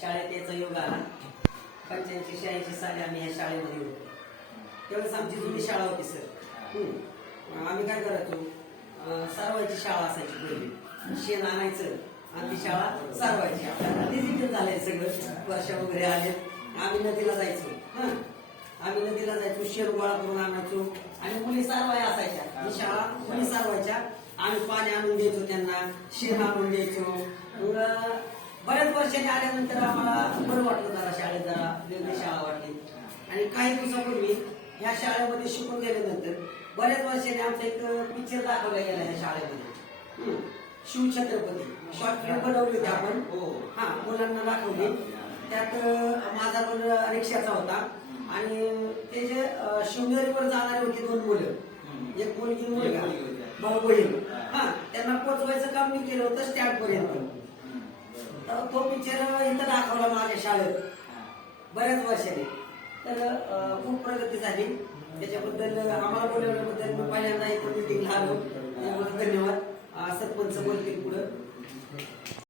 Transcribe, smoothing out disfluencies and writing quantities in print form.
शाळेत यायचा योग आला. 85-86 साली आम्ही ह्या शाळेमध्ये होतो. तेव्हाच आमची जुनी शाळा होती सर. आम्ही काय करायचो, सारवायची शाळा असायची पहिली. शेण आणायचं आणि ती शाळा सारवायची. आपल्याला डिजिटल झालंय सगळं, वर्षा वगैरे आले. आम्ही नदीला जायचो. आम्ही नदीला जायचो, शेण गोळा करून आणायचो आणि मुली सारवाया असायच्या. ही शाळा मुली सारवायच्या. आम्ही पाणी आणून द्यायचो त्यांना, शेण आणून द्यायचो. मग बऱ्याच वर्षांनी आल्यानंतर आम्हाला बरं वाटलं, जरा शाळेत जरा वेगळी शाळा वाटली. आणि काही दिवसापूर्वी ह्या शाळेमध्ये शिकून गेल्यानंतर बऱ्याच वर्षांनी आमचा एक पिक्चर दाखवला गेला ह्या शाळेमध्ये. शिवछत्रपती शॉर्ट फिल्म बनवली होती आपण. मुलांना दाखवली. त्यात माझा पण रिक्षाचा होता आणि ते जे शिवनेरीवर जाणारे होते 2 मुलं, एक मुलगी मुलगा, भाऊ बहीण. त्यांना पोचवायचं काम मी केलं होतं स्टँड पर्यंत. तो पिक्चर इथं दाखवला माझ्या शाळेत बऱ्याच वर्षांनी. तर खूप प्रगती झाली. त्याच्याबद्दल आम्हाला बोलवल्याबद्दल मी पहिल्यांदा इथं मिटिंगला आलो. धन्यवाद. सरपंच बोलतील पुढं.